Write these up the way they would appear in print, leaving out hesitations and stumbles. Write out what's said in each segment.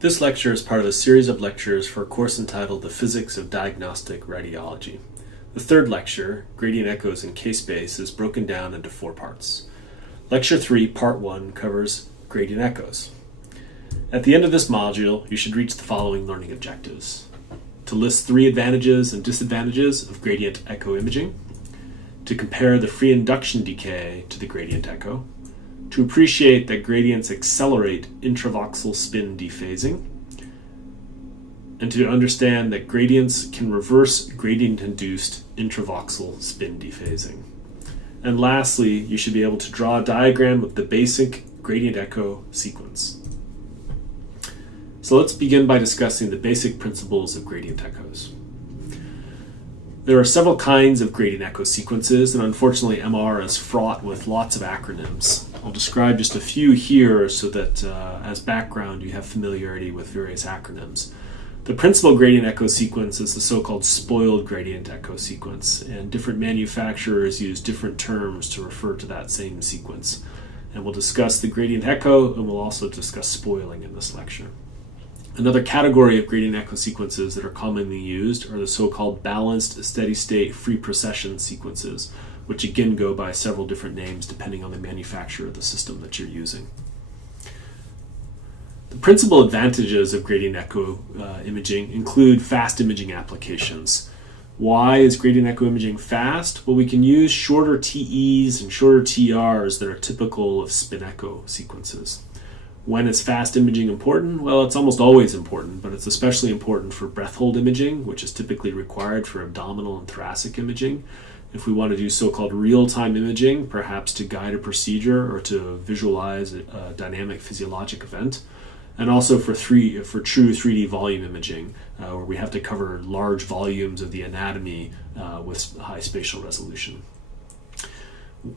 This lecture is part of a series of lectures for a course entitled The Physics of Diagnostic Radiology. The third lecture, Gradient Echoes in Case Space, is broken down into 4 parts. Lecture 3, Part 1, covers gradient echoes. At the end of this module, you should reach the following learning objectives: to list 3 advantages and disadvantages of gradient echo imaging, to compare the free induction decay to the gradient echo, to appreciate that gradients accelerate intravoxel spin dephasing, and to understand that gradients can reverse gradient-induced intravoxel spin dephasing. And lastly, you should be able to draw a diagram of the basic gradient echo sequence. So let's begin by discussing the basic principles of gradient echoes. There are several kinds of gradient echo sequences, and unfortunately MR is fraught with lots of acronyms. I'll describe just a few here so that as background you have familiarity with various acronyms. The principal gradient echo sequence is the so-called spoiled gradient echo sequence, and different manufacturers use different terms to refer to that same sequence. And we'll discuss the gradient echo, and we'll also discuss spoiling in this lecture. Another category of gradient echo sequences that are commonly used are the so-called balanced steady-state free precession sequences, which again go by several different names depending on the manufacturer of the system that you're using. The principal advantages of gradient echo imaging include fast imaging applications. Why is gradient echo imaging fast? Well, we can use shorter TEs and shorter TRs that are typical of spin echo sequences. When is fast imaging important? Well, it's almost always important, but it's especially important for breath hold imaging, which is typically required for abdominal and thoracic imaging. If we want to do so-called real-time imaging, perhaps to guide a procedure or to visualize a dynamic physiologic event, and also for true 3D volume imaging, where we have to cover large volumes of the anatomy with high spatial resolution.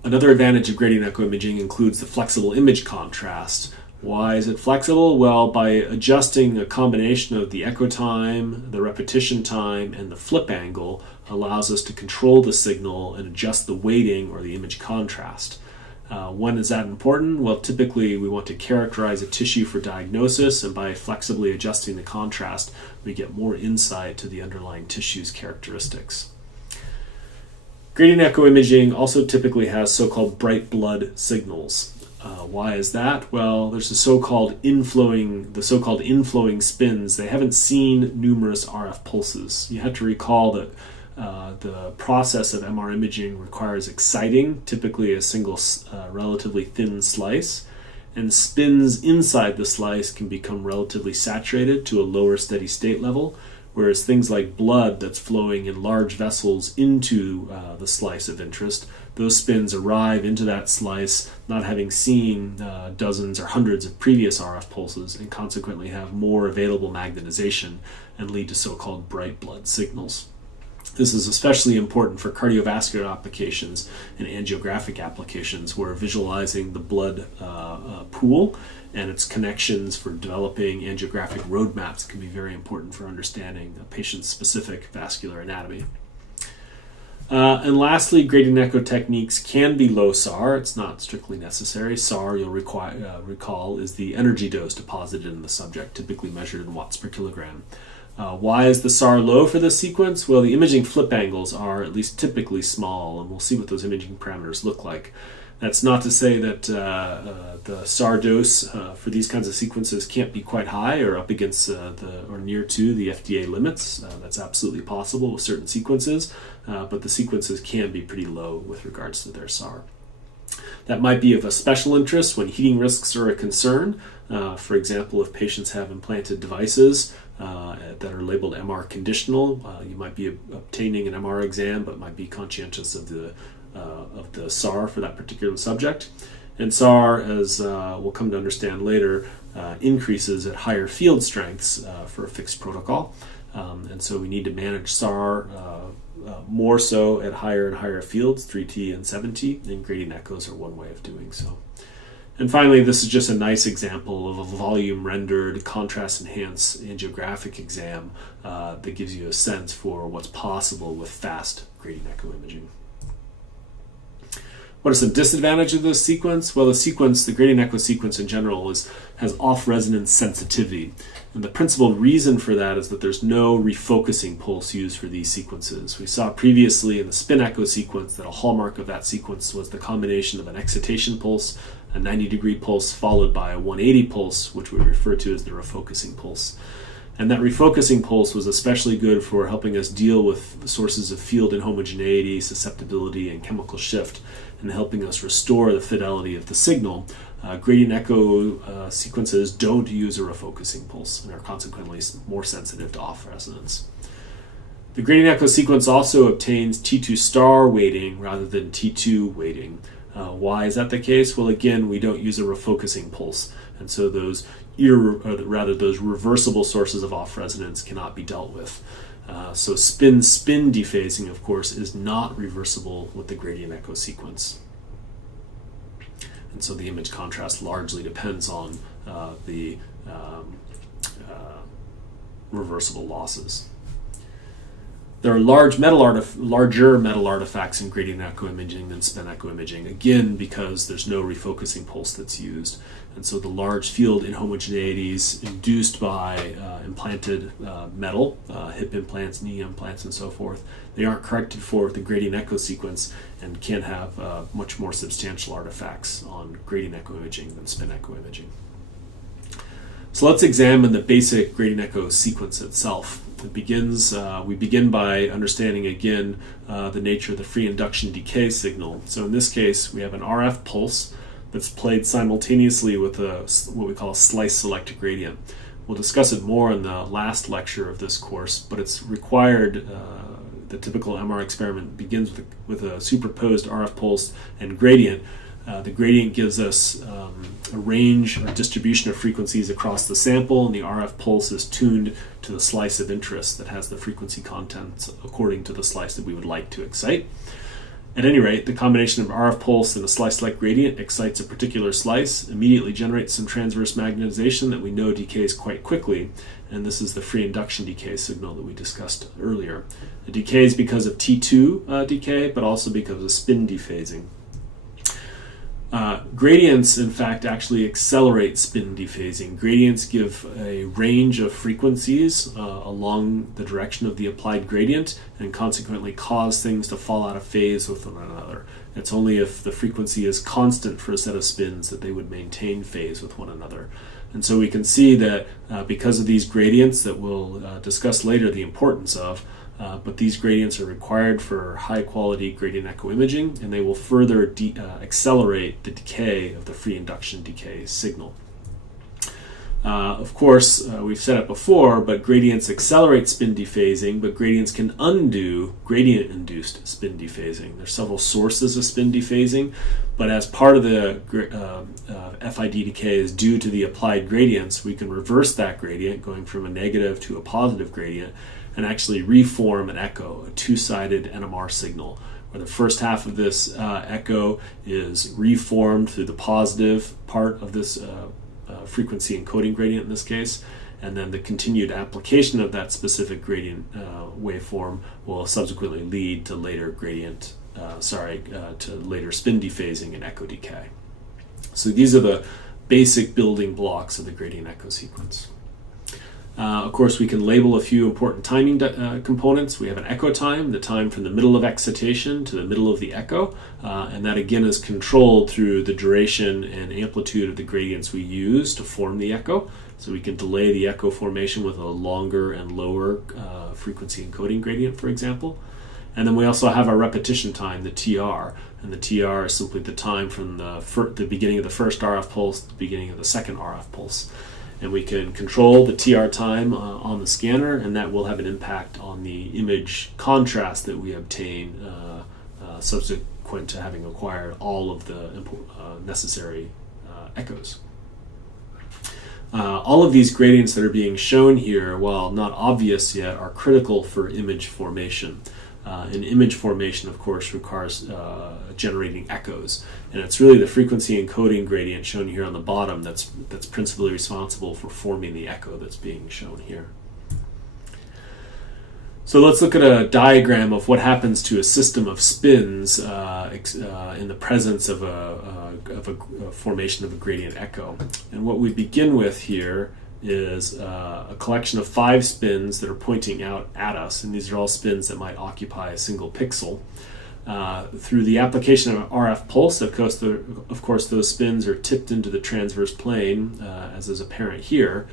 Another advantage of gradient echo imaging includes the flexible image contrast. Why is it flexible? Well, by adjusting a combination of the echo time, the repetition time, and the flip angle allows us to control the signal and adjust the weighting or the image contrast. When is that important? Well, typically we want to characterize a tissue for diagnosis, and by flexibly adjusting the contrast, we get more insight to the underlying tissue's characteristics. Gradient echo imaging also typically has so-called bright blood signals. Why is that? Well, there's the so-called inflowing spins. They haven't seen numerous RF pulses. You have to recall that the process of MR imaging requires exciting, typically a single relatively thin slice, and spins inside the slice can become relatively saturated to a lower steady state level, whereas things like blood that's flowing in large vessels into the slice of interest, those spins arrive into that slice not having seen dozens or hundreds of previous RF pulses, and consequently have more available magnetization and lead to so-called bright blood signals. This is especially important for cardiovascular applications and angiographic applications, where visualizing the blood pool and its connections for developing angiographic roadmaps can be very important for understanding a patient's specific vascular anatomy. And lastly, gradient echo techniques can be low SAR. It's not strictly necessary. SAR, you'll recall, is the energy dose deposited in the subject, typically measured in watts per kilogram. Why is the SAR low for this sequence? Well, the imaging flip angles are at least typically small, and we'll see what those imaging parameters look like. That's not to say that the SAR dose for these kinds of sequences can't be quite high or up against or near to the FDA limits. That's absolutely possible with certain sequences, but the sequences can be pretty low with regards to their SAR. That might be of a special interest when heating risks are a concern. For example, if patients have implanted devices that are labeled MR conditional, you might be obtaining an MR exam but might be conscientious of the SAR for that particular subject. And SAR, as we'll come to understand later, increases at higher field strengths for a fixed protocol. And so we need to manage SAR more so at higher and higher fields, 3T and 7T, and gradient echoes are one way of doing so. And finally, this is just a nice example of a volume rendered, contrast enhanced angiographic exam that gives you a sense for what's possible with fast gradient echo imaging. What are some disadvantages of this sequence? Well, the gradient echo sequence in general has off-resonance sensitivity. And the principal reason for that is that there's no refocusing pulse used for these sequences. We saw previously in the spin echo sequence that a hallmark of that sequence was the combination of an excitation pulse, a 90-degree pulse, followed by a 180 pulse, which we refer to as the refocusing pulse. And that refocusing pulse was especially good for helping us deal with sources of field inhomogeneity, susceptibility, and chemical shift, and helping us restore the fidelity of the signal. Gradient echo sequences don't use a refocusing pulse and are consequently more sensitive to off-resonance. The gradient echo sequence also obtains T2 star weighting rather than T2 weighting. Why is that the case? Well, again, we don't use a refocusing pulse, and so those reversible sources of off-resonance cannot be dealt with. So spin dephasing, of course, is not reversible with the gradient echo sequence. And so the image contrast largely depends on the reversible losses. There are larger metal artifacts in gradient echo imaging than spin echo imaging, again because there's no refocusing pulse that's used. And so the large field inhomogeneities induced by implanted metal, hip implants, knee implants, and so forth, they aren't corrected for with the gradient echo sequence and can have much more substantial artifacts on gradient echo imaging than spin echo imaging. So let's examine the basic gradient echo sequence itself. We begin by understanding again the nature of the free induction decay signal. So in this case, we have an RF pulse that's played simultaneously with what we call a slice selected gradient. We'll discuss it more in the last lecture of this course, but it's required. The typical MR experiment begins with a superposed RF pulse and gradient. The gradient gives us a range or distribution of frequencies across the sample, and the RF pulse is tuned to the slice of interest that has the frequency contents according to the slice that we would like to excite. At any rate, the combination of RF pulse and a slice-like gradient excites a particular slice, immediately generates some transverse magnetization that we know decays quite quickly, and this is the free induction decay signal that we discussed earlier. It decays because of T2 decay, but also because of spin dephasing. Gradients, in fact, actually accelerate spin dephasing. Gradients give a range of frequencies along the direction of the applied gradient and consequently cause things to fall out of phase with one another. It's only if the frequency is constant for a set of spins that they would maintain phase with one another. And so we can see that because of these gradients that we'll discuss later the importance of, but these gradients are required for high-quality gradient echo imaging, and they will further accelerate the decay of the free induction decay signal. Of course, we've said it before, but gradients accelerate spin dephasing, but gradients can undo gradient-induced spin dephasing. There's several sources of spin dephasing, but as part of the FID decay is due to the applied gradients, we can reverse that gradient, going from a negative to a positive gradient, and actually reform an echo, a two-sided NMR signal, where the first half of this echo is reformed through the positive part of this frequency encoding gradient in this case, and then the continued application of that specific gradient waveform will subsequently lead to later to later spin dephasing and echo decay. So these are the basic building blocks of the gradient echo sequence. Of course, we can label a few important timing components. We have an echo time, the time from the middle of excitation to the middle of the echo, and that again is controlled through the duration and amplitude of the gradients we use to form the echo. So we can delay the echo formation with a longer and lower frequency encoding gradient, for example. And then we also have our repetition time, the TR, and the TR is simply the time from the beginning of the first RF pulse to the beginning of the second RF pulse. And we can control the TR time on the scanner, and that will have an impact on the image contrast that we obtain subsequent to having acquired all of the necessary echoes. All of these gradients that are being shown here, while not obvious yet, are critical for image formation. And image formation, of course, requires generating echoes. And it's really the frequency encoding gradient shown here on the bottom that's principally responsible for forming the echo that's being shown here. So let's look at a diagram of what happens to a system of spins in the presence of a formation of a gradient echo. And what we begin with here is a collection of 5 spins that are pointing out at us, and these are all spins that might occupy a single pixel. Through the application of an RF pulse, of course, those spins are tipped into the transverse plane, as is apparent here.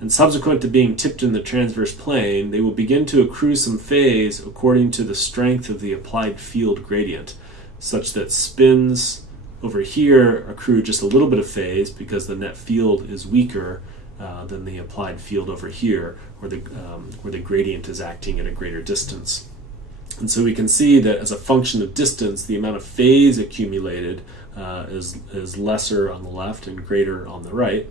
And subsequent to being tipped in the transverse plane, they will begin to accrue some phase according to the strength of the applied field gradient, such that spins over here accrue just a little bit of phase because the net field is weaker than the applied field over here, where the gradient is acting at a greater distance. And so we can see that as a function of distance, the amount of phase accumulated is lesser on the left and greater on the right.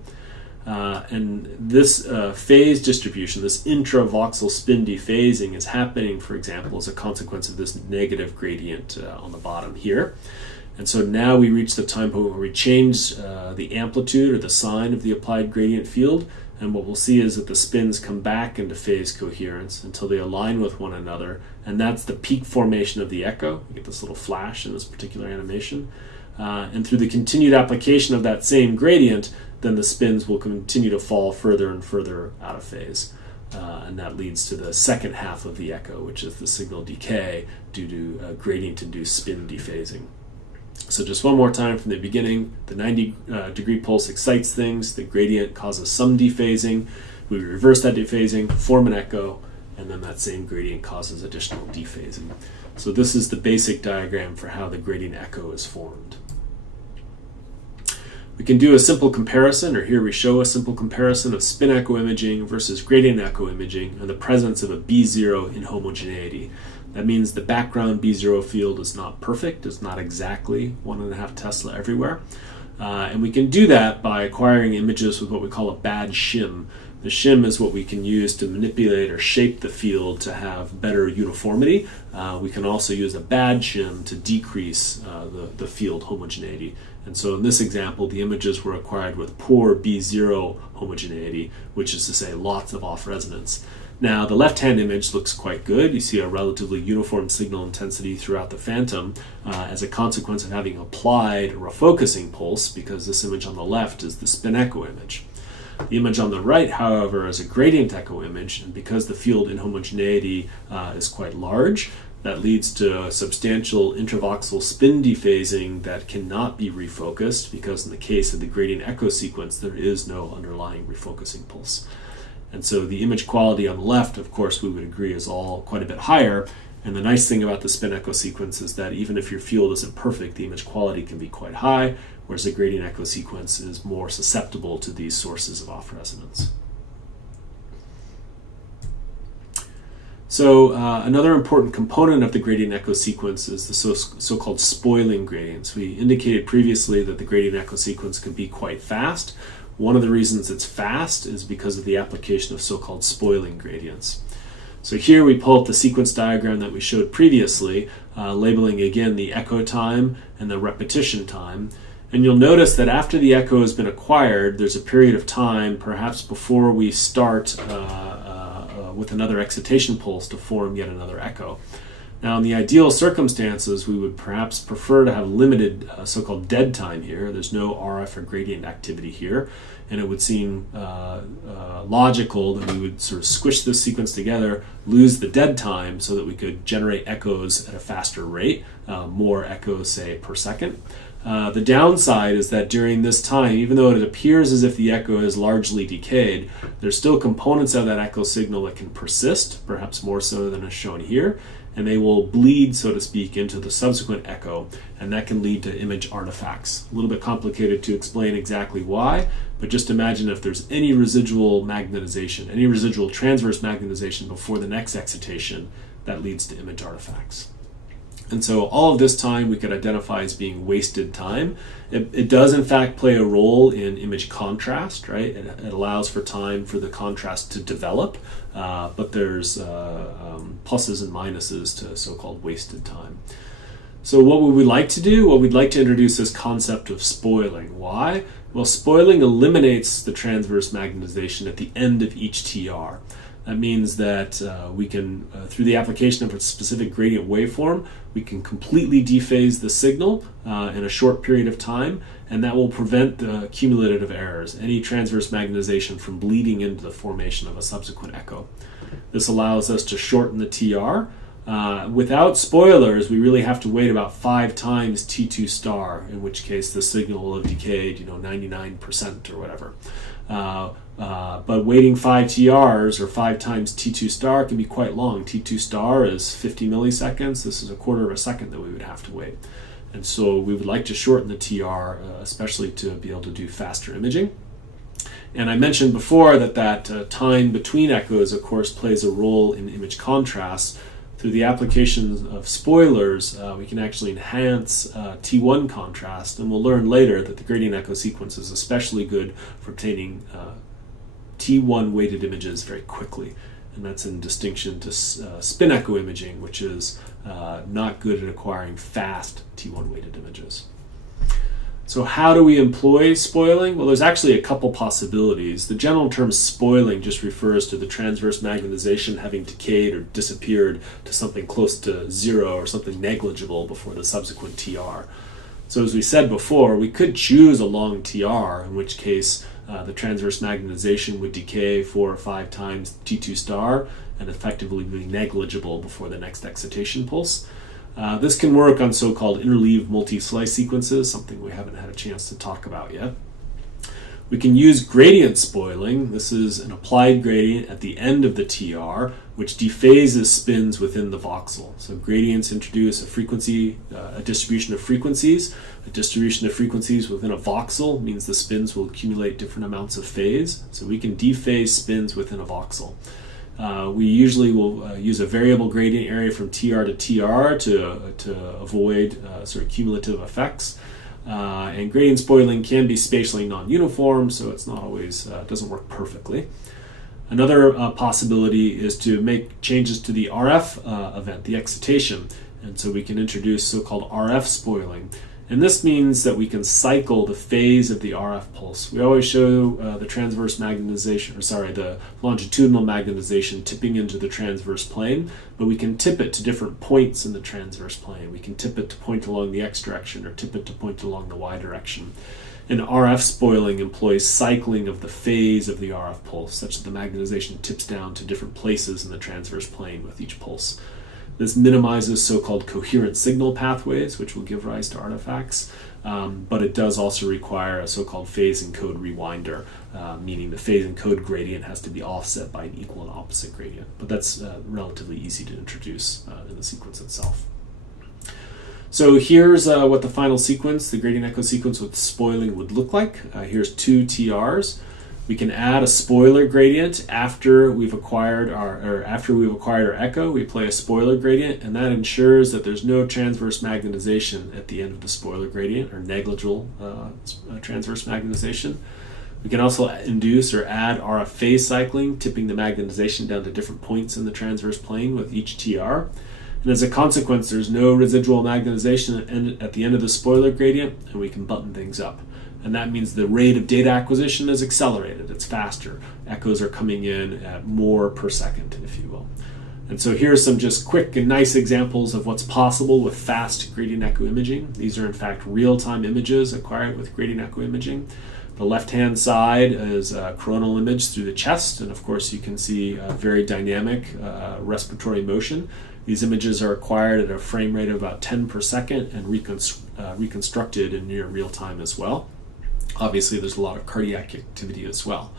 And this phase distribution, this intravoxel spin dephasing, is happening, for example, as a consequence of this negative gradient on the bottom here. And so now we reach the time point where we change the amplitude or the sign of the applied gradient field, and what we'll see is that the spins come back into phase coherence until they align with one another, and that's the peak formation of the echo. You get this little flash in this particular animation. And through the continued application of that same gradient, then the spins will continue to fall further and further out of phase. And that leads to the second half of the echo, which is the signal decay due to gradient-induced spin dephasing. So just one more time from the beginning, the 90-degree pulse excites things, the gradient causes some dephasing, we reverse that dephasing, form an echo, and then that same gradient causes additional dephasing. So this is the basic diagram for how the gradient echo is formed. We can do a simple comparison, or here we show a simple comparison of spin echo imaging versus gradient echo imaging in the presence of a B0 inhomogeneity. That means the background B0 field is not perfect, it's not exactly 1.5 Tesla everywhere. And we can do that by acquiring images with what we call a bad shim. The shim is what we can use to manipulate or shape the field to have better uniformity. We can also use a bad shim to decrease the field homogeneity. And so in this example, the images were acquired with poor B0 homogeneity, which is to say lots of off resonance. Now, the left-hand image looks quite good. You see a relatively uniform signal intensity throughout the phantom as a consequence of having applied a refocusing pulse, because this image on the left is the spin echo image. The image on the right, however, is a gradient echo image, and because the field inhomogeneity is quite large, that leads to substantial intravoxel spin dephasing that cannot be refocused, because in the case of the gradient echo sequence, there is no underlying refocusing pulse. And so the image quality on the left, of course, we would agree is all quite a bit higher. And the nice thing about the spin echo sequence is that even if your field isn't perfect, the image quality can be quite high, whereas the gradient echo sequence is more susceptible to these sources of off resonance. So another important component of the gradient echo sequence is the so-called spoiling gradients. We indicated previously that the gradient echo sequence can be quite fast. One of the reasons it's fast is because of the application of so-called spoiling gradients. So here we pull up the sequence diagram that we showed previously, labeling again the echo time and the repetition time. And you'll notice that after the echo has been acquired, there's a period of time, perhaps before we start with another excitation pulse to form yet another echo. Now, in the ideal circumstances, we would perhaps prefer to have limited so-called dead time here. There's no RF or gradient activity here, and it would seem logical that we would sort of squish this sequence together, lose the dead time so that we could generate echoes at a faster rate, more echoes, say, per second. The downside is that during this time, even though it appears as if the echo is largely decayed, there's still components of that echo signal that can persist, perhaps more so than is shown here, and they will bleed, so to speak, into the subsequent echo, and that can lead to image artifacts. A little bit complicated to explain exactly why, but just imagine if there's any residual magnetization, any residual transverse magnetization before the next excitation, that leads to image artifacts. And so all of this time we could identify as being wasted time. It does in fact play a role in image contrast, right? It allows for time for the contrast to develop, but there's pluses and minuses to so-called wasted time. So what would we like to do? Well, we'd like to introduce this concept of spoiling. Why? Well, spoiling eliminates the transverse magnetization at the end of each TR. That means that we can, through the application of a specific gradient waveform, we can completely dephase the signal in a short period of time, and that will prevent the cumulative errors, any transverse magnetization, from bleeding into the formation of a subsequent echo. This allows us to shorten the TR. Without spoilers, we really have to wait about 5 times T2 star, in which case the signal will have decayed, 99% or whatever. But waiting 5 TRs or 5 times T2 star can be quite long. T2 star is 50 milliseconds. This is a quarter of a second that we would have to wait. And so we would like to shorten the TR, especially to be able to do faster imaging. And I mentioned before that time between echoes, of course, plays a role in image contrast. Through the application of spoilers, we can actually enhance T1 contrast, and we'll learn later that the gradient echo sequence is especially good for obtaining T1 weighted images very quickly. And that's in distinction to spin echo imaging, which is not good at acquiring fast T1 weighted images. So how do we employ spoiling? Well, there's actually a couple possibilities. The general term spoiling just refers to the transverse magnetization having decayed or disappeared to something close to 0 or something negligible before the subsequent TR. So as we said before, we could choose a long TR, in which case the transverse magnetization would decay 4 or 5 times T2 star and effectively be negligible before the next excitation pulse. This can work on so-called interleaved multi-slice sequences, something we haven't had a chance to talk about yet. We can use gradient spoiling. This is an applied gradient at the end of the TR, which dephases spins within the voxel. So gradients introduce a frequency, a distribution of frequencies. A distribution of frequencies within a voxel means the spins will accumulate different amounts of phase. So we can dephase spins within a voxel. We usually will use a variable gradient area from TR to TR to avoid sort of cumulative effects. And gradient spoiling can be spatially non-uniform, so it's not always doesn't work perfectly. Another possibility is to make changes to the RF event, the excitation, and so we can introduce so-called RF spoiling. And this means that we can cycle the phase of the RF pulse. We always show the transverse magnetization, the longitudinal magnetization tipping into the transverse plane, but we can tip it to different points in the transverse plane. We can tip it to point along the X direction or tip it to point along the Y direction. And RF spoiling employs cycling of the phase of the RF pulse, such that the magnetization tips down to different places in the transverse plane with each pulse. This minimizes so-called coherent signal pathways, which will give rise to artifacts, but it does also require a so-called phase encode rewinder, meaning the phase encode gradient has to be offset by an equal and opposite gradient. But that's relatively easy to introduce in the sequence itself. So here's what the final sequence, the gradient echo sequence with spoiling, would look like. Here's 2 TRs. We can add a spoiler gradient after we've acquired our echo. We apply a spoiler gradient, and that ensures that there's no transverse magnetization at the end of the spoiler gradient, or negligible transverse magnetization. We can also induce or add RF phase cycling, tipping the magnetization down to different points in the transverse plane with each TR. And as a consequence, there's no residual magnetization at the end of the spoiler gradient, and we can button things up. And that means the rate of data acquisition is accelerated. It's faster. Echoes are coming in at more per second, if you will. And so here's some just quick and nice examples of what's possible with fast gradient echo imaging. These are in fact real-time images acquired with gradient echo imaging. The left-hand side is a coronal image through the chest, and of course you can see a very dynamic respiratory motion. These images are acquired at a frame rate of about 10 per second and reconstructed in near real time as well. Obviously, there's a lot of cardiac activity as well.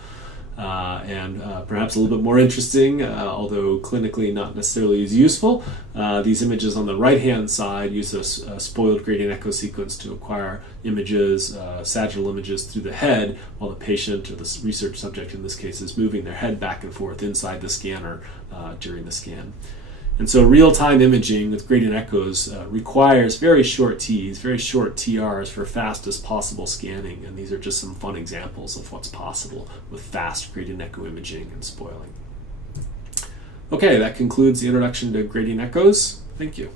And perhaps a little bit more interesting, although clinically not necessarily as useful, these images on the right-hand side use a spoiled gradient echo sequence to acquire images, sagittal images through the head, while the patient, or the research subject in this case, is moving their head back and forth inside the scanner during the scan. And so real-time imaging with gradient echoes requires very short Ts, very short TRs for fastest possible scanning, and these are just some fun examples of what's possible with fast gradient echo imaging and spoiling. Okay, that concludes the introduction to gradient echoes. Thank you.